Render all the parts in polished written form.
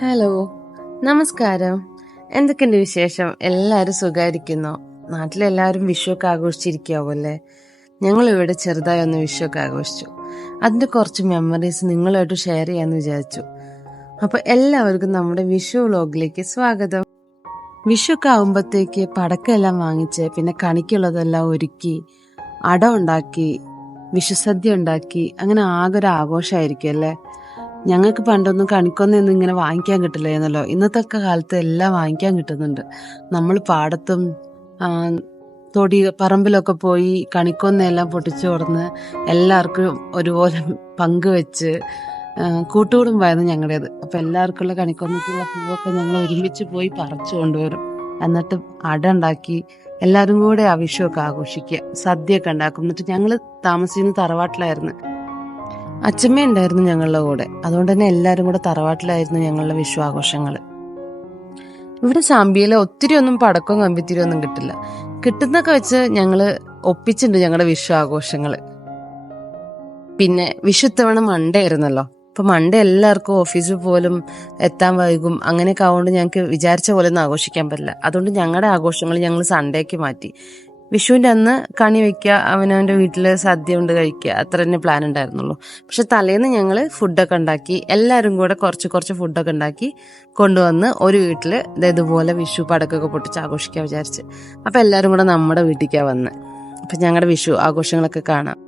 Hello, നമസ്കാരം. എന്തൊക്കെയുണ്ട് വിശേഷം? എല്ലാവരും സുഖമായിരിക്കുന്നോ? നാട്ടിലെല്ലാവരും വിഷുവൊക്കെ ആഘോഷിച്ചിരിക്കാവല്ലേ? ഞങ്ങളിവിടെ ചെറുതായി ഒന്ന് വിഷുവൊക്കെ ആഘോഷിച്ചു. അതിൻ്റെ കുറച്ച് മെമ്മറീസ് നിങ്ങളുമായിട്ട് ഷെയർ ചെയ്യാമെന്ന് വിചാരിച്ചു. അപ്പോൾ എല്ലാവർക്കും നമ്മുടെ വിഷു വ്ലോഗിലേക്ക് സ്വാഗതം. വിഷുവൊക്കെ ആകുമ്പോഴത്തേക്ക് പടക്കമെല്ലാം വാങ്ങിച്ച് പിന്നെ കണിക്കുള്ളതെല്ലാം ഒരുക്കി അട ഉണ്ടാക്കി വിഷുസദ്യ ഉണ്ടാക്കി അങ്ങനെ ആകെ ഒരു ആഘോഷമായിരിക്കും അല്ലേ? ഞങ്ങൾക്ക് പണ്ടൊന്നും കണിക്കൊന്നൊന്നും ഇങ്ങനെ വാങ്ങിക്കാൻ കിട്ടില്ലായിരുന്നല്ലോ. ഇന്നത്തെ കാലത്ത് എല്ലാം വാങ്ങിക്കാൻ കിട്ടുന്നുണ്ട്. നമ്മൾ പാടത്തും പറമ്പിലൊക്കെ പോയി കണിക്കൊന്നയെല്ലാം പൊട്ടിച്ചു കൊടുന്ന് എല്ലാവർക്കും ഒരുപോലെ പങ്കുവെച്ച് കൂട്ടുകുടുംബമായിരുന്നു ഞങ്ങളുടേത്. അപ്പം എല്ലാവർക്കുള്ള കണിക്കൊന്നയ്ക്കുള്ള പൂവൊക്കെ ഞങ്ങൾ ഒരുമിച്ച് പോയി പറിച്ചു കൊണ്ടുവരും. എന്നിട്ട് അട ഉണ്ടാക്കി എല്ലാവരും കൂടെ ആ വിഷുവൊക്കെ ആഘോഷിക്കുക, സദ്യയൊക്കെ ഉണ്ടാക്കും. എന്നിട്ട് ഞങ്ങൾ താമസിക്കുന്ന തറവാട്ടിലായിരുന്നു. അച്ഛമ്മ ഉണ്ടായിരുന്നു ഞങ്ങളുടെ കൂടെ. അതുകൊണ്ട് തന്നെ എല്ലാവരും കൂടെ തറവാട്ടിലായിരുന്നു ഞങ്ങളുടെ വിഷു ആഘോഷങ്ങൾ. ഇവിടെ സാമ്പിയിലെ ഒത്തിരി ഒന്നും പടക്കവും കമ്പിത്തിരി ഒന്നും കിട്ടില്ല. കിട്ടുന്നൊക്കെ വെച്ച് ഞങ്ങള് ഒപ്പിച്ചിട്ടുണ്ട് ഞങ്ങളുടെ വിഷു ആഘോഷങ്ങൾ. പിന്നെ വിഷു ഇത്തവണ മൺഡേ ആയിരുന്നല്ലോ. അപ്പൊ മൺഡേ എല്ലാവർക്കും ഓഫീസിൽ പോലും എത്താൻ വൈകും. അങ്ങനെയൊക്കെ ആവുകൊണ്ട് ഞങ്ങൾക്ക് വിചാരിച്ച പോലെ ഒന്നും ആഘോഷിക്കാൻ പറ്റില്ല. അതുകൊണ്ട് ഞങ്ങളുടെ ആഘോഷങ്ങൾ ഞങ്ങൾ സൺഡേക്ക് മാറ്റി. വിഷുവിൻ്റെ അന്ന് കണി വയ്ക്കുക, അവനവൻ്റെ വീട്ടിൽ സദ്യ കൊണ്ട് കഴിക്കുക, അത്ര തന്നെ പ്ലാൻ ഉണ്ടായിരുന്നുള്ളൂ. പക്ഷെ തലേന്ന് ഞങ്ങൾ ഫുഡൊക്കെ ഉണ്ടാക്കി എല്ലാവരും കൂടെ കുറച്ച് കുറച്ച് ഫുഡൊക്കെ ഉണ്ടാക്കി കൊണ്ടുവന്ന് ഒരു വീട്ടിൽ ഇതുപോലെ വിഷു പടക്കൊക്കെ പൊട്ടിച്ച് ആഘോഷിക്കാൻ വിചാരിച്ച്. അപ്പം എല്ലാവരും കൂടെ നമ്മുടെ വീട്ടിലേക്കാണ് വന്ന്. അപ്പം ഞങ്ങളുടെ വിഷു ആഘോഷങ്ങളൊക്കെ കാണാം.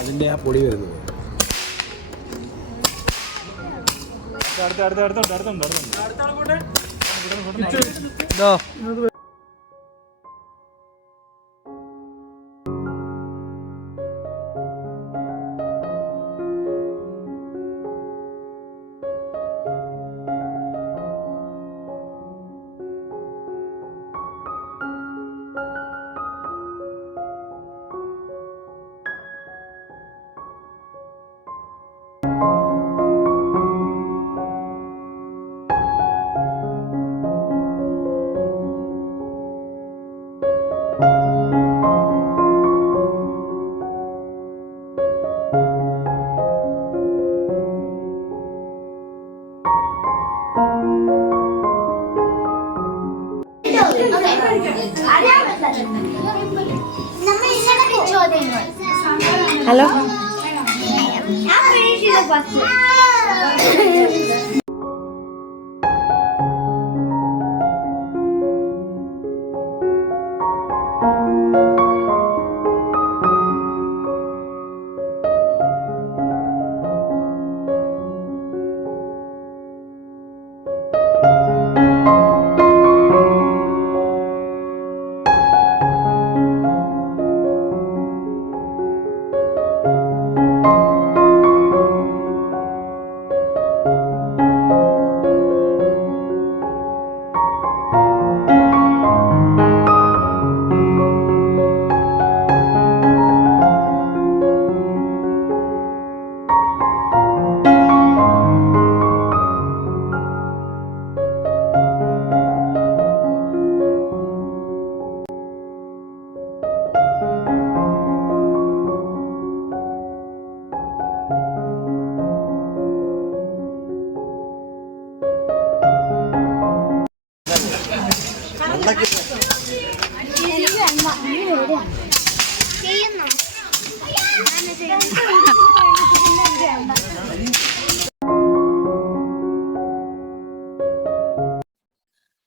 അതിൻ്റെ ആ പൊടി വരുന്നത് ഹലോ,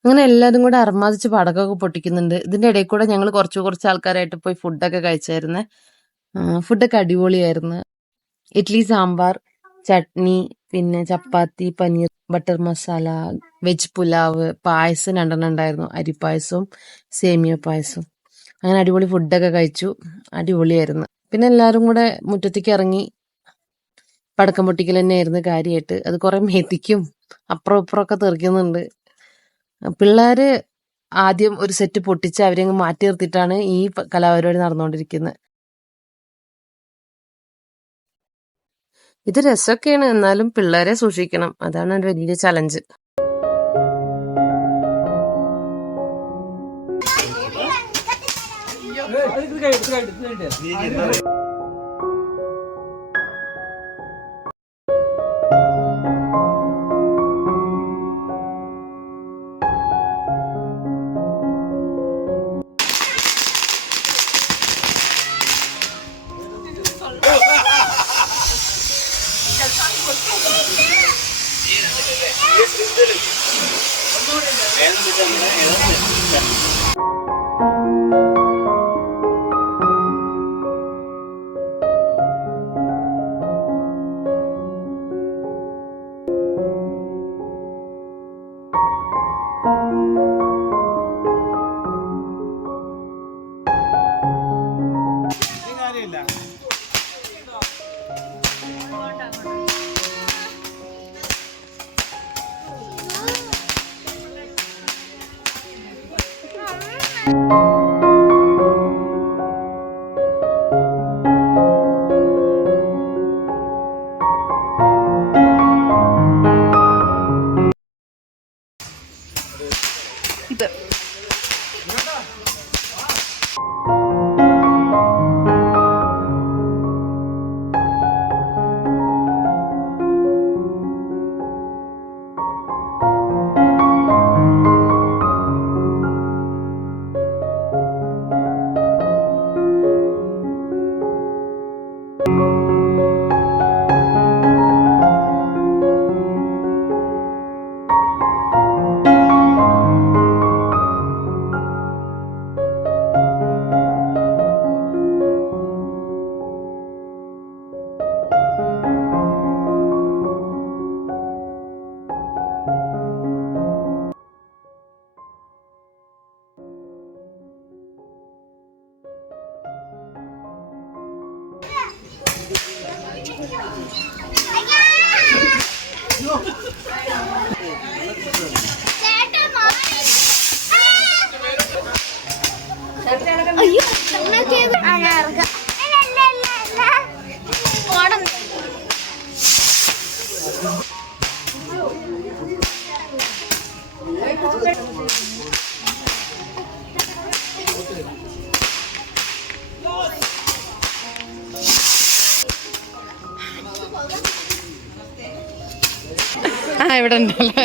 അങ്ങനെ എല്ലാവരും കൂടെ അർമാദിച്ച് പടക്കമൊക്കെ പൊട്ടിക്കുന്നുണ്ട്. ഇതിന്റെ ഇടയിൽ കൂടെ ഞങ്ങൾ കുറച്ച് ആൾക്കാരായിട്ട് പോയി ഫുഡൊക്കെ കഴിച്ചായിരുന്നേ. ഫുഡൊക്കെ അടിപൊളിയായിരുന്നു. ഇഡ്ലി, സാമ്പാർ, ചട്നി, പിന്നെ ചപ്പാത്തി, പനീർ ബട്ടർ മസാല, വെജ് പുലാവ്, പായസം 2 ഉണ്ടായിരുന്നു. അരിപ്പായസവും സേമിയ പായസവും. അങ്ങനെ അടിപൊളി ഫുഡൊക്കെ കഴിച്ചു. അടിപൊളിയായിരുന്നു. പിന്നെ എല്ലാവരും കൂടെ മുറ്റത്തേക്ക് ഇറങ്ങി പടക്കം പൊട്ടിക്കൽ തന്നെയായിരുന്നു കാര്യമായിട്ട്. അത് കുറെ മെതിക്കും അപ്പുറം ഇപ്പുറമൊക്കെ തെറിക്കുന്നുണ്ട്. പിള്ളേര് ആദ്യം ഒരു സെറ്റ് പൊട്ടിച്ച് അവരെ മാറ്റി നിർത്തിയിട്ടാണ് ഈ കലാപരിപാടി നടന്നുകൊണ്ടിരിക്കുന്നത്. ഇത് രസമൊക്കെയാണ്, എന്നാലും പിള്ളേരെ സൂക്ഷിക്കണം. അതാണ് ഒരു വലിയ ചലഞ്ച്. ഇവിടെ ഉണ്ടല്ലേ.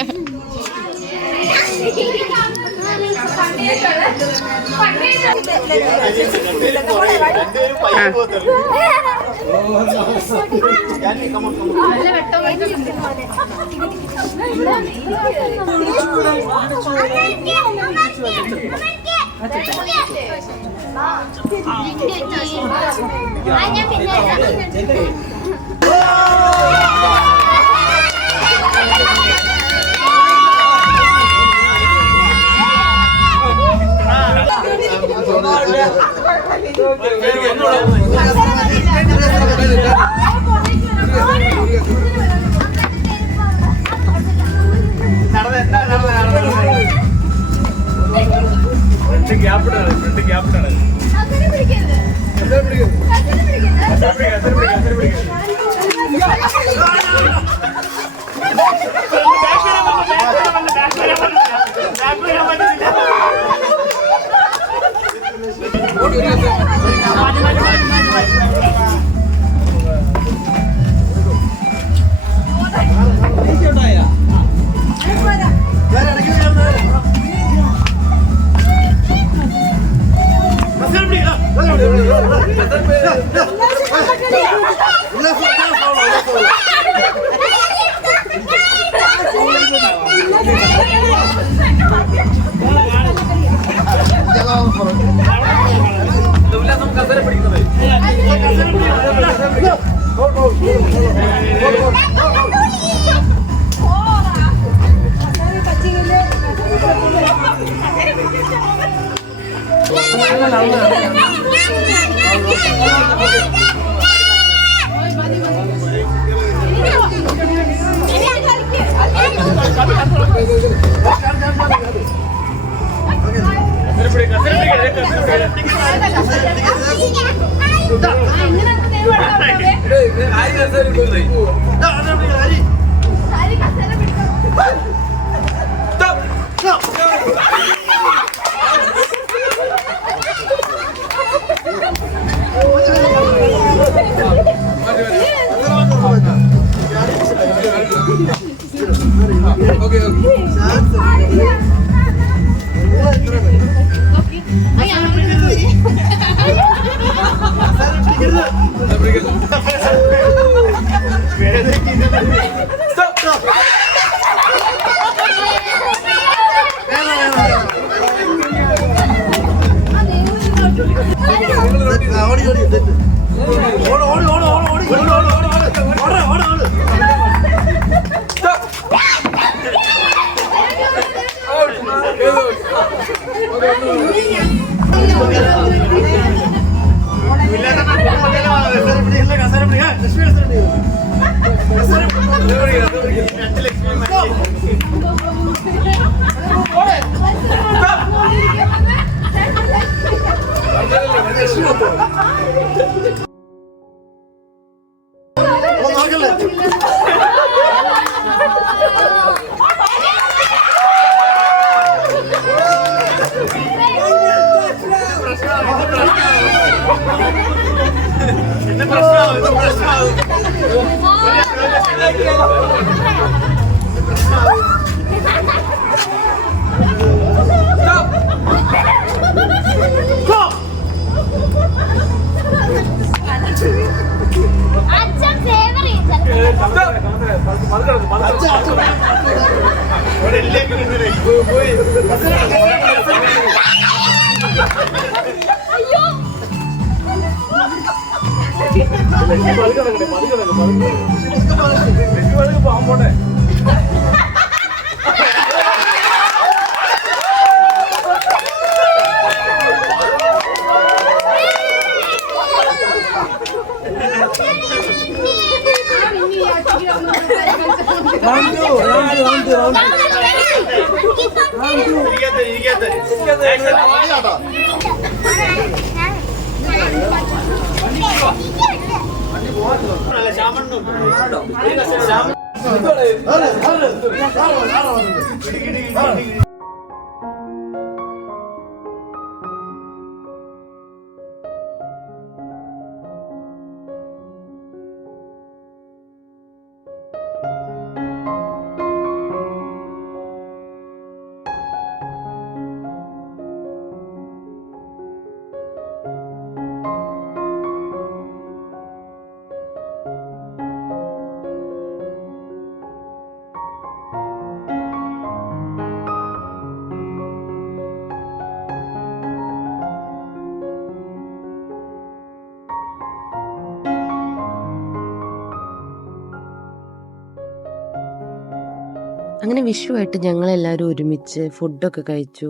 അങ്ങനെ വിഷുവായിട്ട് ഞങ്ങളെല്ലാവരും ഒരുമിച്ച് ഫുഡൊക്കെ കഴിച്ചു,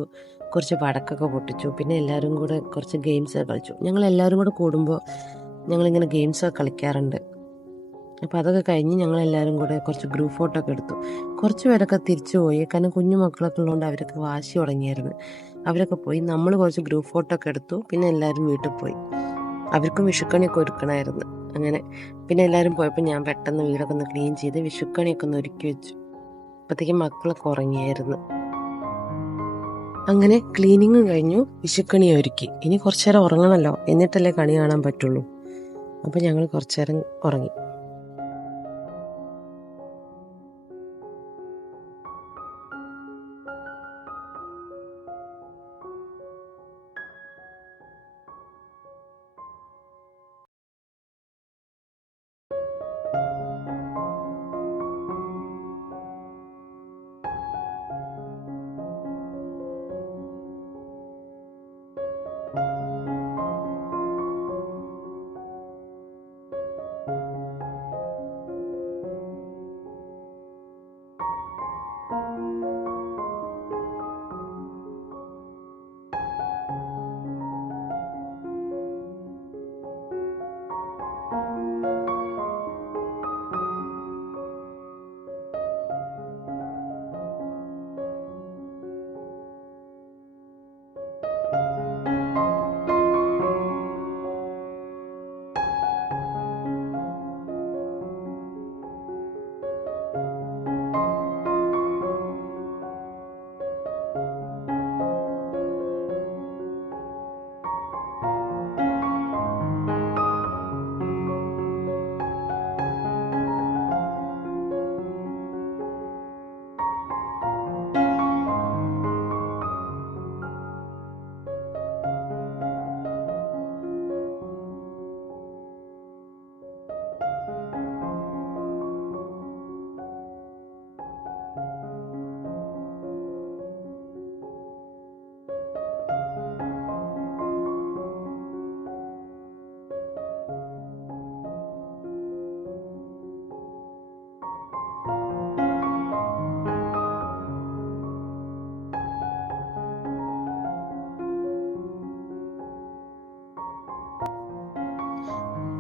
കുറച്ച് പടക്കൊക്കെ പൊട്ടിച്ചു. പിന്നെ എല്ലാവരും കൂടെ കുറച്ച് ഗെയിംസൊക്കെ കളിച്ചു. ഞങ്ങളെല്ലാവരും കൂടെ കൂടുമ്പോൾ ഞങ്ങളിങ്ങനെ ഗെയിംസൊക്കെ കളിക്കാറുണ്ട്. അപ്പോൾ അതൊക്കെ കഴിഞ്ഞ് ഞങ്ങളെല്ലാവരും കൂടെ കുറച്ച് ഗ്രൂപ്പ് ഫോട്ടോ ഒക്കെ എടുത്തു. കുറച്ച് പേരൊക്കെ തിരിച്ചു പോയി, കാരണം കുഞ്ഞു മക്കളൊക്കെ ഉള്ളതുകൊണ്ട് അവരൊക്കെ വാശി തുടങ്ങിയായിരുന്നു. അവരൊക്കെ പോയി. നമ്മൾ കുറച്ച് ഗ്രൂപ്പ് ഫോട്ടോ ഒക്കെ എടുത്തു. പിന്നെ എല്ലാവരും വീട്ടിൽ പോയി. അവർക്കും വിഷുക്കണിയൊക്കെ ഒരുക്കണമായിരുന്നു. അങ്ങനെ പിന്നെ എല്ലാവരും പോയപ്പോൾ ഞാൻ പെട്ടെന്ന് വീടൊക്കെ ഒന്ന് ക്ലീൻ ചെയ്ത് വിഷുക്കണിയൊക്കെ ഒന്ന് ഒരുക്കി വെച്ചു. അപ്പോഴത്തേക്കും മക്കളൊക്കെ ഉറങ്ങിയായിരുന്നു. അങ്ങനെ ക്ലീനിങ്ങും കഴിഞ്ഞു, വിഷുക്കണി ഒരുക്കി. ഇനി കുറച്ചു നേരം ഉറങ്ങണമല്ലോ, എന്നിട്ടല്ലേ കണി കാണാൻ പറ്റുള്ളൂ. അപ്പോൾ ഞങ്ങൾ കുറച്ചു നേരം ഉറങ്ങി.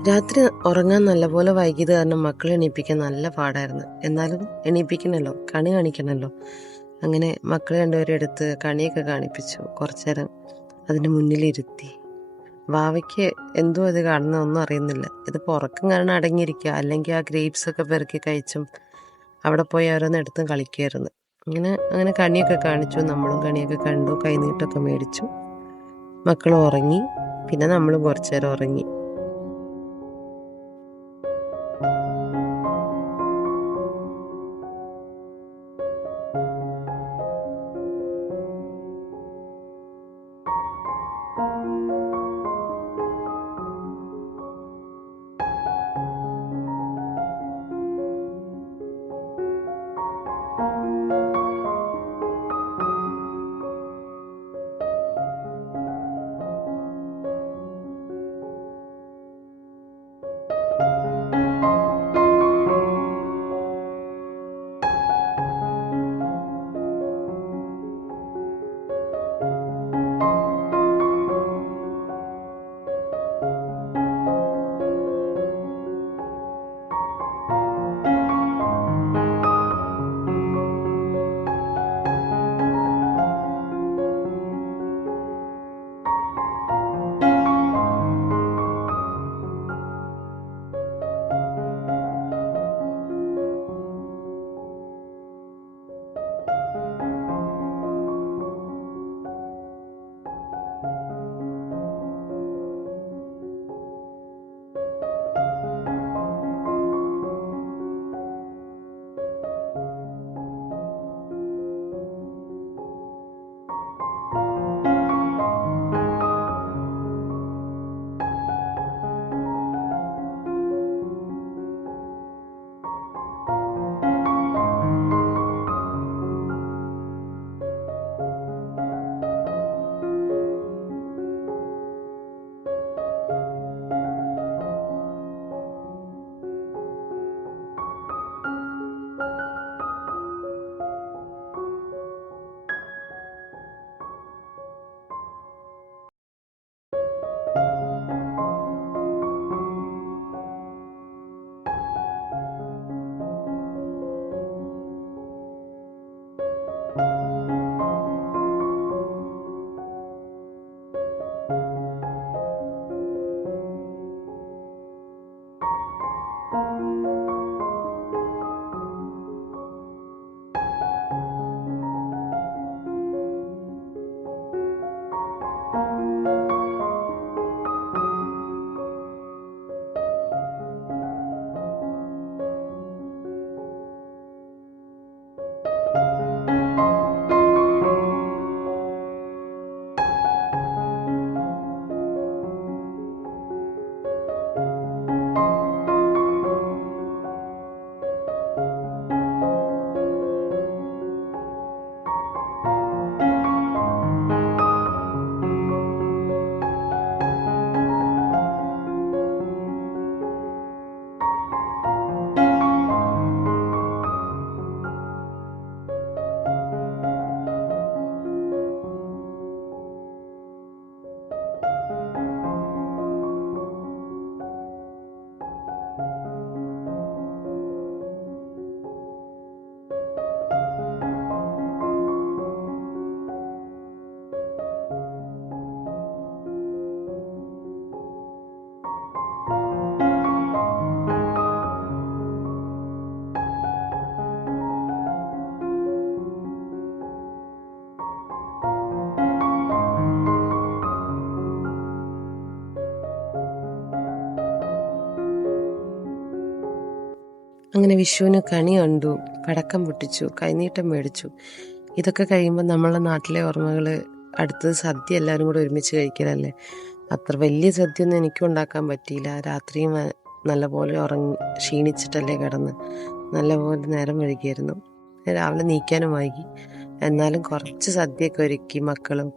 രാത്രി ഉറങ്ങാൻ നല്ലപോലെ വൈകിയത് കാരണം മക്കളെ എണീപ്പിക്കാൻ നല്ല പാടായിരുന്നു. എന്നാലും എണീപ്പിക്കണല്ലോ, കണി കാണിക്കണല്ലോ. അങ്ങനെ മക്കളെ രണ്ടുപേരും എടുത്ത് കണിയൊക്കെ കാണിപ്പിച്ചു. കുറച്ചു നേരം അതിൻ്റെ മുന്നിലിരുത്തി. വാവയ്ക്ക് എന്തോ അത് കാണുന്ന ഒന്നും അറിയുന്നില്ല. ഇതിപ്പോൾ ഉറക്കം കാരണം അടങ്ങിയിരിക്കുക, അല്ലെങ്കിൽ ആ ഗ്രേപ്സ് ഒക്കെ പെറുക്കി കഴിച്ചും അവിടെ പോയി ഓരോന്നെടുത്തും കളിക്കുമായിരുന്നു. അങ്ങനെ കണിയൊക്കെ കാണിച്ചു. നമ്മളും കണിയൊക്കെ കണ്ടു, കൈനീട്ടൊക്കെ മേടിച്ചു. മക്കൾ ഉറങ്ങി. പിന്നെ നമ്മളും കുറച്ചു നേരം ഉറങ്ങി. അങ്ങനെ വിഷുവിന് കണി കണ്ടു, പടക്കം പൊട്ടിച്ചു, കൈനീട്ടം മേടിച്ചു. ഇതൊക്കെ കഴിയുമ്പോൾ നമ്മളെ നാട്ടിലെ ഓർമ്മകൾ, അടുത്തത് സദ്യ എല്ലാവരും കൂടെ ഒരുമിച്ച് കഴിക്കലല്ലേ. അത്ര വലിയ സദ്യ ഒന്നും എനിക്കും ഉണ്ടാക്കാൻ പറ്റിയില്ല. രാത്രിയും നല്ലപോലെ ഉറങ്ങി ക്ഷീണിച്ചിട്ടല്ലേ കിടന്ന്. നല്ലപോലെ നേരം വൈകിയായിരുന്നു. രാവിലെ നീക്കാനും വൈകി. എന്നാലും കുറച്ച് സദ്യയൊക്കെ ഒരുക്കി മക്കളും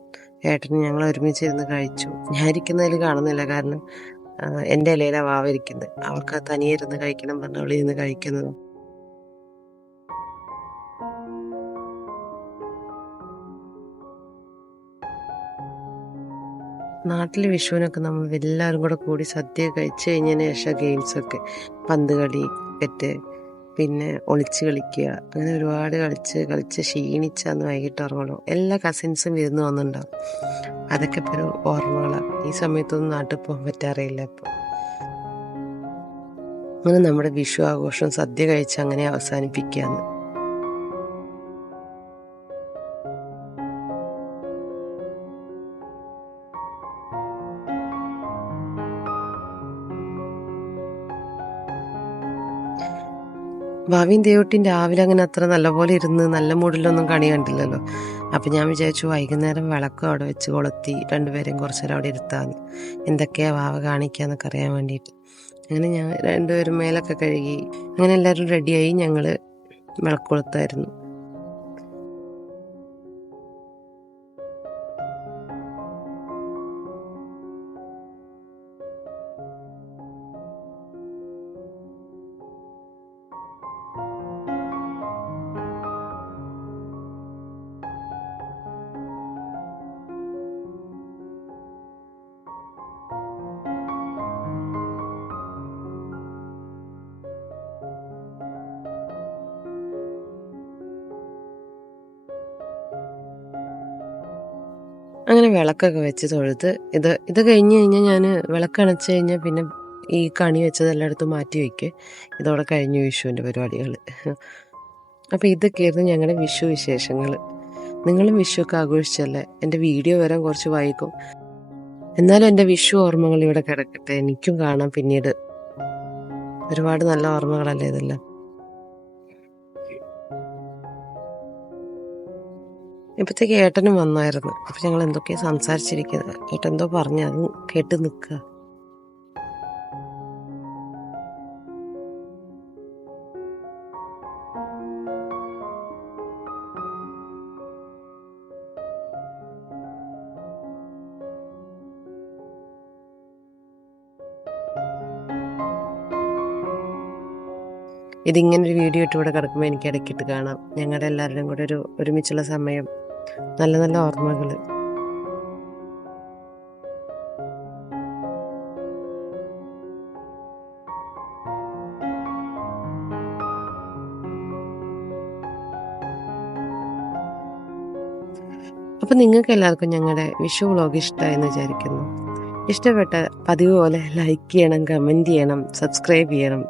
ഏട്ടനും ഞങ്ങൾ ഒരുമിച്ചിരുന്ന് കഴിച്ചു. ഞാൻ ഇരിക്കുന്നതിൽ കാണുന്നില്ല, കാരണം എൻ്റെ ഇലയിലാണ് വാവ ഇരിക്കുന്നത്. അവൾക്ക് തനിയെ ഇരുന്ന് കഴിക്കണം പറഞ്ഞ് അവൾ ഇരുന്ന് കഴിക്കുന്നത്. നാട്ടിലെ വിഷുവിനൊക്കെ നമ്മൾ എല്ലാവരും കൂടെ കൂടി സദ്യ കഴിച്ച് കഴിഞ്ഞതിന് ശേഷം ഗെയിംസൊക്കെ, പന്ത് കളി, ക്രിക്കറ്റ്, പിന്നെ ഒളിച്ച് കളിക്കുക, അങ്ങനെ ഒരുപാട് കളിച്ച് ക്ഷീണിച്ചന്ന് വൈകിട്ട് ഉറങ്ങണം. എല്ലാ കസിൻസും വിരുന്ന് വന്നിട്ടുണ്ടാവും. അതൊക്കെ ഇപ്പോൾ ഒരു ഓർമ്മകളാണ്. ഈ സമയത്തൊന്നും നാട്ടിൽ പോകാൻ പറ്റാറില്ല. അപ്പോൾ അങ്ങനെ നമ്മുടെ വിഷു ആഘോഷം സദ്യ കഴിച്ച് അങ്ങനെ അവസാനിപ്പിക്കുകയാണ്. ഭാവിയും ദേവട്ടിയും രാവിലെ അങ്ങനെ അത്ര നല്ലപോലെ ഇരുന്ന് നല്ല മൂഡിലൊന്നും കണി കണ്ടില്ലല്ലോ. അപ്പം ഞാൻ വിചാരിച്ചു വൈകുന്നേരം വിളക്കും അവിടെ വെച്ച് കൊളുത്തി രണ്ടുപേരെയും കുറച്ച് നേരം അവിടെ ഇരുത്താന്ന്, എന്തൊക്കെയാണ് വാവ കാണിക്കാന്നൊക്കെ അറിയാൻ വേണ്ടിയിട്ട്. അങ്ങനെ ഞാൻ രണ്ടുപേരും മേലൊക്കെ കഴുകി അങ്ങനെ എല്ലാവരും റെഡിയായി. ഞങ്ങൾ വിളക്ക് കൊളുത്തായിരുന്നു. അങ്ങനെ വിളക്കൊക്കെ വെച്ച് തൊഴുത് ഇത് കഴിഞ്ഞ് കഴിഞ്ഞാൽ ഞാൻ വിളക്കണച്ച് കഴിഞ്ഞാൽ പിന്നെ ഈ കണി വെച്ചത് എല്ലായിടത്തും മാറ്റി വയ്ക്കുക. ഇതോടെ കഴിഞ്ഞു വിഷുവിൻ്റെ പരിപാടികൾ. അപ്പോൾ ഇതൊക്കെയായിരുന്നു ഞങ്ങളുടെ വിഷു വിശേഷങ്ങൾ. നിങ്ങളും വിഷുവൊക്കെ ആഘോഷിച്ചല്ലേ? എൻ്റെ വീഡിയോ വരാൻ കുറച്ച് വൈകും, എന്നാലും എൻ്റെ വിഷു ഓർമ്മകൾ ഇവിടെ കിടക്കട്ടെ. എനിക്കും കാണാം പിന്നീട്. ഒരുപാട് നല്ല ഓർമ്മകളല്ലേ ഇതെല്ലാം. ഇപ്പോഴത്തേക്ക് ഏട്ടനും വന്നായിരുന്നു. അപ്പം ഞങ്ങൾ എന്തൊക്കെയാണ് സംസാരിച്ചിരിക്കുന്നത്. ഏട്ടൻ എന്തോ പറഞ്ഞു, അത് കേട്ട് നിൽക്കുക. ഇതിങ്ങനൊരു വീഡിയോ ഇട്ട് ഇവിടെ കിടക്കുമ്പോൾ എനിക്ക് ഇടയ്ക്കിട്ട് കാണാം. ഞങ്ങളുടെ എല്ലാവരുടെയും കൂടെ ഒരു ഒരുമിച്ചുള്ള സമയം, നല്ല നല്ല ഓർമ്മകൾ. അപ്പം നിങ്ങൾക്ക് എല്ലാവർക്കും ഞങ്ങളുടെ വിഷു വ്ളോഗ് ഇഷ്ടമായെന്ന് വിചാരിക്കുന്നു. ഇഷ്ടപ്പെട്ട പതിവ് പോലെ ലൈക്ക് ചെയ്യണം, കമൻറ്റ് ചെയ്യണം, സബ്സ്ക്രൈബ് ചെയ്യണം.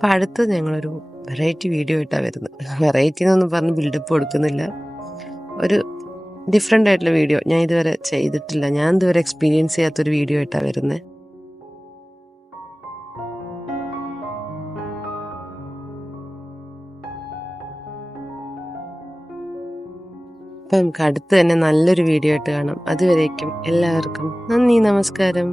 അപ്പം അടുത്ത് ഞങ്ങളൊരു വെറൈറ്റി വീഡിയോ ആയിട്ടാണ് വരുന്നത്. വെറൈറ്റി എന്നൊന്നും പറഞ്ഞ് ബിൽഡപ്പ് കൊടുക്കുന്നില്ല, ഒരു ഡിഫറെൻ്റ് ആയിട്ടുള്ള വീഡിയോ. ഞാൻ ഇതുവരെ ചെയ്തിട്ടില്ല, ഞാൻ ഇതുവരെ എക്സ്പീരിയൻസ് ചെയ്യാത്തൊരു വീഡിയോ ആയിട്ടാണ് വരുന്നത്. അപ്പം നമുക്ക് അടുത്ത് തന്നെ നല്ലൊരു വീഡിയോ ആയിട്ട് കാണാം. അതുവരേക്കും എല്ലാവർക്കും നന്ദി, നമസ്കാരം.